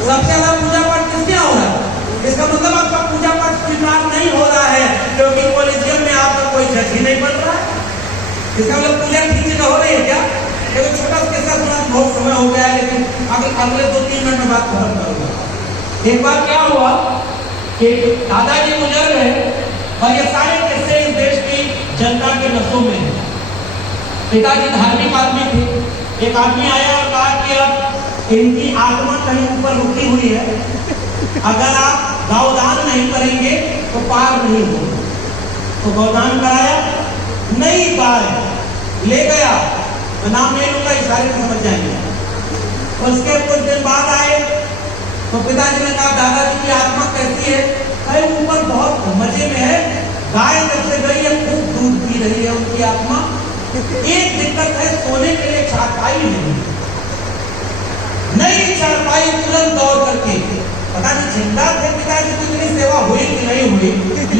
सबसे ज्यादा पूजा पाठ किसके हो रहा है? इसका मतलब आपका पूजा पाठ स्वीकार नहीं हो रहा है क्योंकि कॉलेजियम में आपका कोई जज ही नहीं बन रहा है। इसका मतलब पूजा ठीक से हो रही है क्या? एक छोटा सा किस्सा सुना, बहुत समय हो गया है, लेकिन अगले 2-3 मिनट में बात खत्म करूंगा। एक बार क्या हुआ कि दादाजी गुजर गए और ये सारे किस्से इस देश की जनता के नसों में है। पिताजी धार्मिक आदमी थे। एक आदमी आया और कहा कि अब इनकी आत्मा कहीं ऊपर रुकी हुई है, अगर आप गौदान नहीं करेंगे तो पार नहीं होगा। तो गौदान कराया, नई गाय ले गया, तो नाम नहीं लूंगा, इशारे में समझ जाएंगे। उसके कुछ दिन बाद आए तो पिताजी ने कहा दादाजी की आत्मा कैसी है? कहीं ऊपर बहुत मजे में है, गाय जब से गई है खूब दूध पी रही है उनकी आत्मा। एक दिक्कत है, सोने के लिए चारपाई नहीं, नई चारपाई तुरंत दौड़ करके, पता नहीं चिंता थे पिताजी की इतनी सेवा हुई कि नहीं हुई,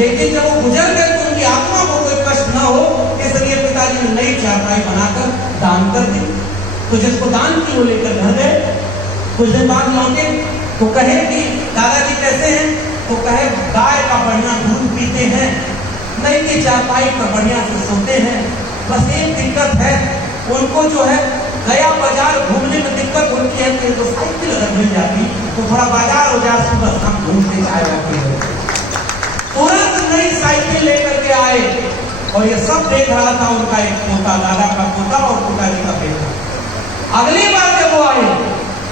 लेकिन जब वो गुजर गए तो उनकी आत्मा को कोई कष्ट न हो, इसलिए पिताजी ने नई चारपाई बनाकर दान कर दी। तो जिसको दान की वो लेकर घर गए। कुछ दिन बाद लौटे तो कहे कि दादाजी कैसे हैं? तो कहे गाय का बढ़िया दूध पीते हैं, नई की चारपाई पर बढ़िया से सोते हैं, बस एक दिक्कत है उनको जो है गया बाजार घूमने में दिक्कत होती है कि तो साइकिल अगर मिल जाती तो थोड़ा बाजार सुबह शाम घूमते जाए जाती है। तुरंत नई साइकिल लेकर के आए और ये सब देख रहा था उनका एक पोता, दादा का पोता और पिताजी का बेटा। अगली बार जब वो आए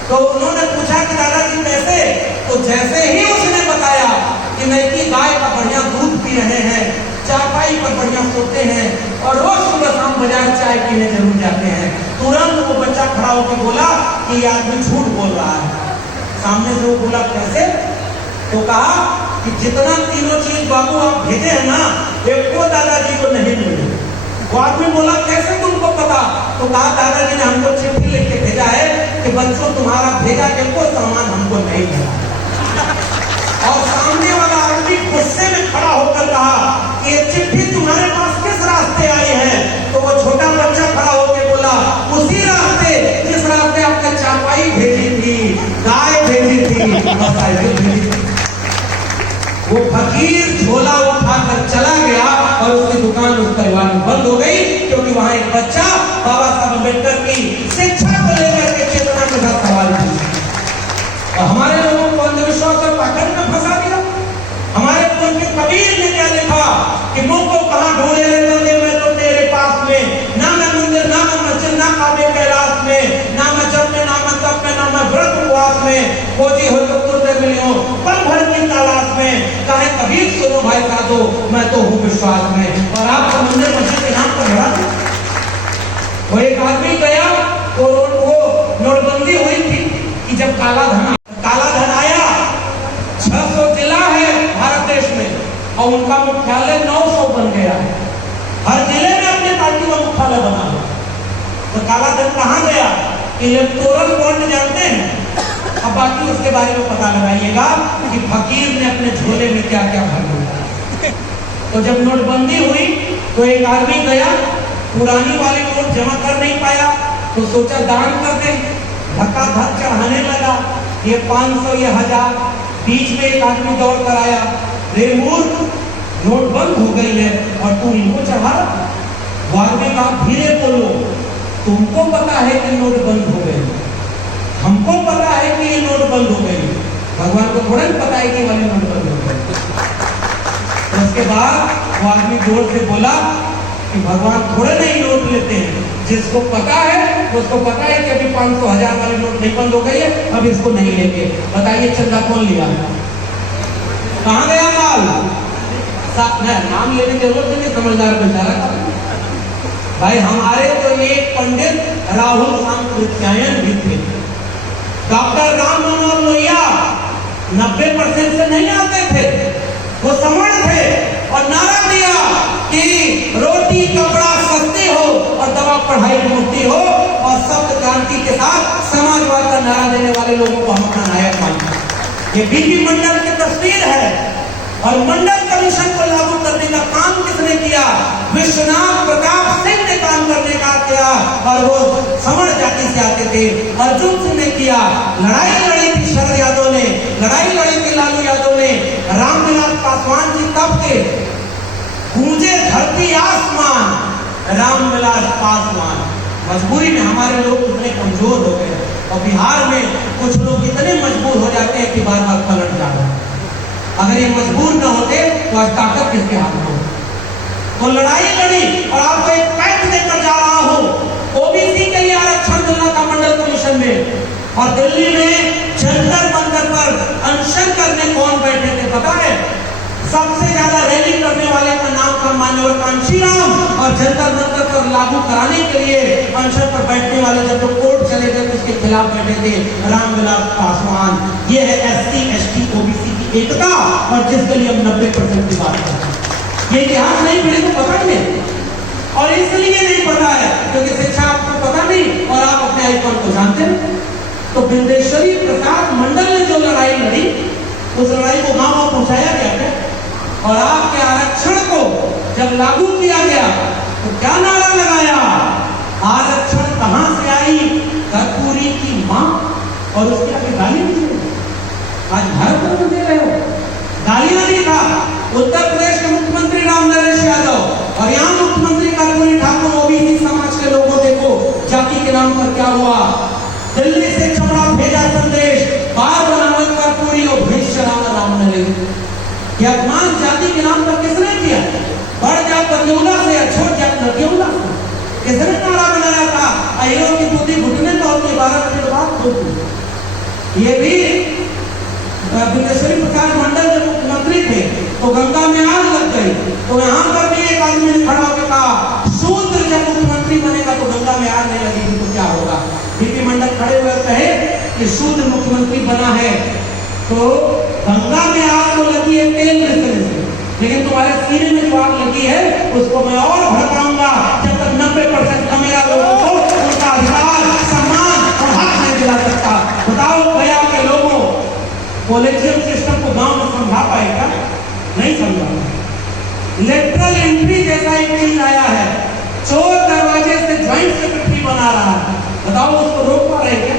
तो उन्होंने पूछा कि दादाजी कैसे? तो जैसे ही उसने बताया कि नई गाय का बढ़िया दूध पी रहे हैं, चारपाई पर बढ़िया सोते हैं और रोज सुबह शाम बाजार चाय पीने जरूर जाते हैं, तुरंत वो बच्चा खड़ा होकर बोला कि ये आदमी झूठ बोल रहा है। सामने से वो बोला कैसे? तो कहा कि जितना तीनों चीज बाबू आप भेजे हैं ना, एक को दादाजी को नहीं मिले। वो आदमी बोला कैसे तुमको पता? तो कहा दादाजी ने हमको चिट्ठी लिख के भेजा है कि बच्चों तुम्हारा भेजा के कोई सामान हमको नहीं मिला। और सामने वाला आदमी गुस्से में खड़ा होकर कहा कि ये चिट्ठी तुम्हारे पास किस रास्ते आई है? तो वो छोटा बच्चा खड़ा होकर बोला उसी रास्ते जिस रास्ते आपने चारपाई भेजी थी, गाय भेजी थी और साइकिल भेजी थी। वो फकीर झोला उठाकर चला गया और उसकी दुकान उस परिवार में बंद हो गई, क्योंकि वहां एक बच्चा बाबा साहब अम्बेडकर की शिक्षा को लेकर के चेतना के साथ सवाल पूछा। और हमारे लोगों को अंधविश्वास और पाखंड में फंसा दिया। हमारे पूर्व कबीर ने क्या लिखा कि मुंह को कहां ढूंढे ले मैं तो तेरे पास में, ना मैं मंदिर ना मैं मस्जिद ना काबे कैलाश में, ना मैं जब में ना मैं तब में, ना मैं व्रत उपवास में, खोजी हो तो तुझसे मिली हो पल भर की तलाश में। कहे कबीर सुनो भाई साधो मैं तो हूँ विश्वास में। और आपको मंदिर मस्जिद के नाम पर भरा। वो एक आदमी गया और वो नोटबंदी हुई थी कि जब काला धन आया, 600 जिला है भारत देश में और उनका मुख्यालय 900 बन गया है। हर जिले में अपने पार्टी का मुख्यालय बना हुआ। तो काला धन कहाँ गया? इलेक्टोरल बॉन्ड जानते हैं? अब बाकी उसके बारे में पता लगाइएगा कि फकीर ने अपने झोले में क्या क्या भर लिया। तो जब नोटबंदी हुई तो एक आदमी गया, पुरानी वाली नोट जमा कर नहीं पाया तो सोचा दान कर दे, धक्का धक चढ़ाने लगा, ये 500 ये 1000। बीच में एक आदमी दौड़ कर आया, रे मूर्ख नोट बंद हो गई है और तू इनको चढ़ा। वो आदमी कहा धीरे बोलो, तुमको पता है कि नोट बंद हो गए, हमको पता है कि ये नोट बंद हो गई, भगवान को थोड़ा पता है कि वाली नोट बंद हो गई। तो उसके बाद वो आदमी जोर से बोला कि भगवान थोड़े नहीं नोट लेते हैं, जिसको पता है उसको पता है कि अभी 500 1000 वाली नोट नहीं बंद हो गई है, अब इसको नहीं लेंगे। बताइए चंदा कौन लिया? कहाँ गया माल? नाम लेने की जरूरत नहीं, समझदार बेचारा। भाई हमारे तो एक पंडित राहुल सांकृत्यायन भी थे, डॉक्टर राम मनोहर लोहिया 90% से नहीं आते थे, वो समर्थ थे और नारा दिया कि रोटी कपड़ा सस्ती हो और दवा पढ़ाई मुफ्ती हो, और शब्द क्रांति के साथ समाजवाद का नारा देने वाले लोगों को हम अपना नायक मानते हैं। ये बीपी मंडल की तस्वीर है और मंडल कमीशन को लागू करने का काम किसने किया? विश्वनाथ प्रताप सिंह ने काम करने का किया और वो समर जाति से आते थे। अर्जुन सिंह ने किया, लड़ाई लड़ी थी शरद यादव रामविलास पासवान। मजबूरी में हमारे लोग इतने कमजोर हो गए और बिहार में कुछ लोग इतने मजबूर हो जाते हैं कि बार बार पलट जाते हैं। अगर ये मजबूर न होते तो आज ताकत किसके हाथ में हो? वो लड़ाई लड़ी और आपको एक पैक्ट देकर जा रहा हूं, ओबीसी के लिए आरक्षण मिलना था मंडल कमीशन में। और दिल्ली में जंतर मंतर पर अनशन करने कौन बैठे थे पता है? सबसे ज्यादा रैली करने वाले का नाम था मान्यवर कांशीराम, और जंतर मंतर पर लागू कराने के लिए अनशन पर बैठने वाले जब लोग कोर्ट चले गए तो उसके खिलाफ बैठे थे रामविलास पासवान। ये है एससी एसटी ओबीसी की एकता, और जिसके लिए हम 90% की बात करते हैं। ये इतिहास नहीं पढ़े तो पता नहीं, और इसलिए नहीं पता है क्योंकि शिक्षा आपको पता नहीं और आप अपने आइकॉन को जानते हैं। तो बिंदेश्वरी प्रसाद मंडल ने जो लड़ाई लड़ी, उस लड़ाई को गांव गांव पहुंचाया गया है। और आपके आरक्षण को जब लागू किया गया तो क्या नारा लगाया? आरक्षण कहां से आई? कर्पूरी की मां, और उसके आगे गाली भी दी। आज भारत में दे रहे हो, गालियां भी था। उत्तर प्रदेश के मुख्यमंत्री राम नरेश यादव और यहाँ मुख्यमंत्री कर्पूरी ठाकुर, ओबीसी समाज के लोगों देखो जाति के नाम पर क्या हुआ। दिल्ली से चौड़ा भेजा संदेश, बार बनावट कर्पूरी और भेष चलाना राम नरेश। यह अपमान जाति के नाम पर किसने किया? बढ़ जा पतियोला से या छोड़ जा नदियोला से। किसने नारा बनाया था? अहिरों की बुद्धि घुटने तो होती 12 बजे बाद होती। ये भी बिंदेश्वरी प्रसाद मंडल जब मुख्यमंत्री थे तो गंगा में आग लग गई, तो यहाँ पर भी एक आदमी ने खड़ा होकर कहा शूद्र जब मुख्यमंत्री बनेगा तो गंगा में आग नहीं लगेगी तो क्या होगा? डीपी मंडल खड़े हुए कहे कि शूद्र मुख्यमंत्री बना है तो गंगा में आग तो लगी है तेल मिलने से, लेकिन तुम्हारे सीने में जो आग लगी है उसको मैं और भड़काऊंगा जब तक 90% कमेरा लोगों को उनका अधिकार, सम्मान और हक नहीं दिला सकता। बताओ गया के लोगों, कॉलेजियम सिस्टम को गांव में समझा पाएगा? नहीं समझा। लेटरल एंट्री जैसा एक बिल आया है, चोर दरवाजे से ज्वाइंट सेक्रेटरी बना रहा है। बताओ उसको रोक पा रहे क्या?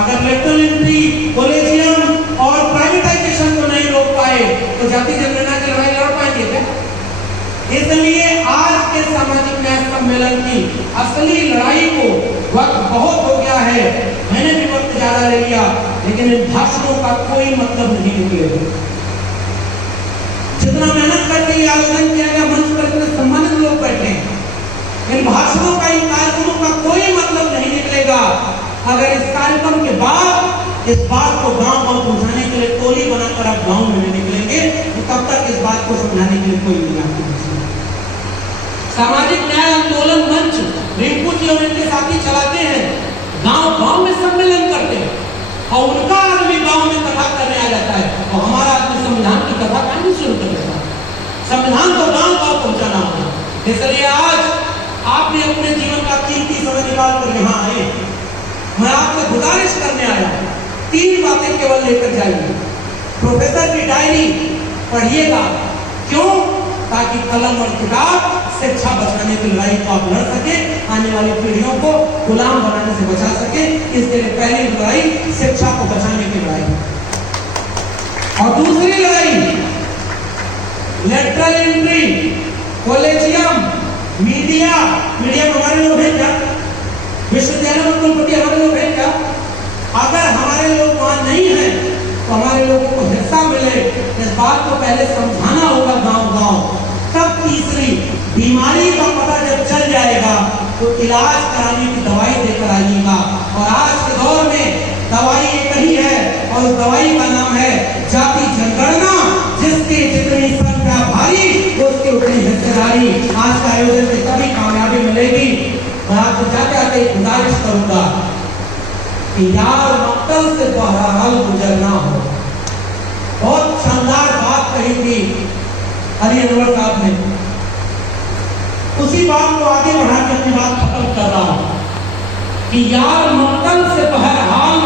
अगर लेटरल एंट्री, कॉलेजियम और प्राइवेटाइजेशन को नहीं रोक पाए तो जाति जनगणना की लड़ाई लड़ पाएंगे क्या? इसलिए आज के सामाजिक न्याय सम्मेलन की असली लड़ाई को वक्त बहुत हो गया है। मैंने भी वक्त ज्यादा ले लिया, लेकिन इन भाषणों का कोई मतलब नहीं निकलेगा। जितना मेहनत करके ये आयोजन किया गया, मंच पर इतने सम्मानित लोग बैठे हैं, इन भाषणों का, इन कार्यक्रमों का कोई मतलब नहीं निकलेगा अगर इस कार्यक्रम के बाद इस बात को गांव गांव पहुंचाने के लिए टोली बनाकर आप गांव में नहीं निकलेंगे तो तब तक इस बात को समझाने के लिए कोई नहीं आपको। सामाजिक न्याय आंदोलन मंच रिंकू जी और इनके साथी चलाते हैं, गांव गांव में सम्मेलन करते हैं और उनका आदमी गांव में कथा करने आ जाता है और हमारा आदमी संविधान की कथा करनी शुरू कर देता है। संविधान को गांव गांव पहुंचाना होगा। इसलिए आज आप भी अपने जीवन का कीमती समय निकाल कर यहाँ आए। मैं आपसे गुजारिश करने आया, 3 बातें केवल लेकर जाइए। प्रोफेसर की डायरी पढ़िएगा। क्यों? ताकि कलम और किताब शिक्षा बचाने की लड़ाई को आप लड़ सके, आने वाली पीढ़ियों को गुलाम बनाने से बचा सके। इसके लिए पहली लड़ाई शिक्षा को बचाने की लड़ाई, और दूसरी लड़ाई lateral entry, collegium, media. Media में हमारे लोग हैं क्या? विश्वविद्यालय में कुलपति हमारे लोग हैं क्या? अगर हमारे लोग वहां नहीं है तो हमारे लोगों को हिस्सा मिले, इस बात को पहले समझाना होगा गांव गांव। तब तीसरी, बीमारी का पता जब चल जाएगा तो इलाज कराने की दवाई देकर आइएगा। और आज के दौर में दवाई एक ही है और उस दवाई का नाम है जाति जनगणना। जिसकी जितनी संख्या भारी उसकी उतनी हिस्सेदारी। आज का आयोजन से तभी कामयाबी मिलेगी। मैं आपसे जाते आते गुजारिश करूंगा कि यार मक्तल से बहरहाल गुजरना हो। बहुत शानदार बात कही थी अली अनवर साहब ने, उसी बात को आगे बढ़ा के अपनी बात खत्म कर रहा हूं कि यार मक्तल से बहरहाल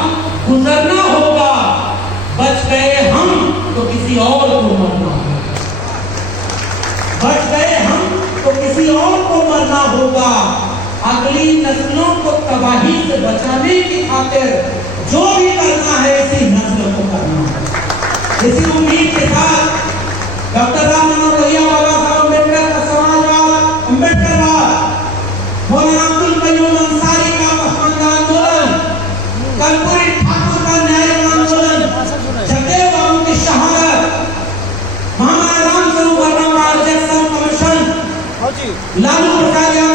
गुजरना होगा। बच गए हम तो किसी और को मरना होगा। बच गए हम तो किसी और को मरना होगा। अगली नस्लों को तबाही से बचाने की खातिर जो भी करना है इसी नस्ल को करना है। इसी उम्मीद के साथ डॉक्टर राम मनोहर लोहिया, बाबा साहब अम्बेडकर का समाजवाद, अम्बेडकरवाद कर्पूरी ठाकुर का न्यायिक आंदोलन, जगदेव बाबू की शहादत, महाराणा राम स्वरूप वर्मा जैक्सन कमीशन, लालू प्रसाद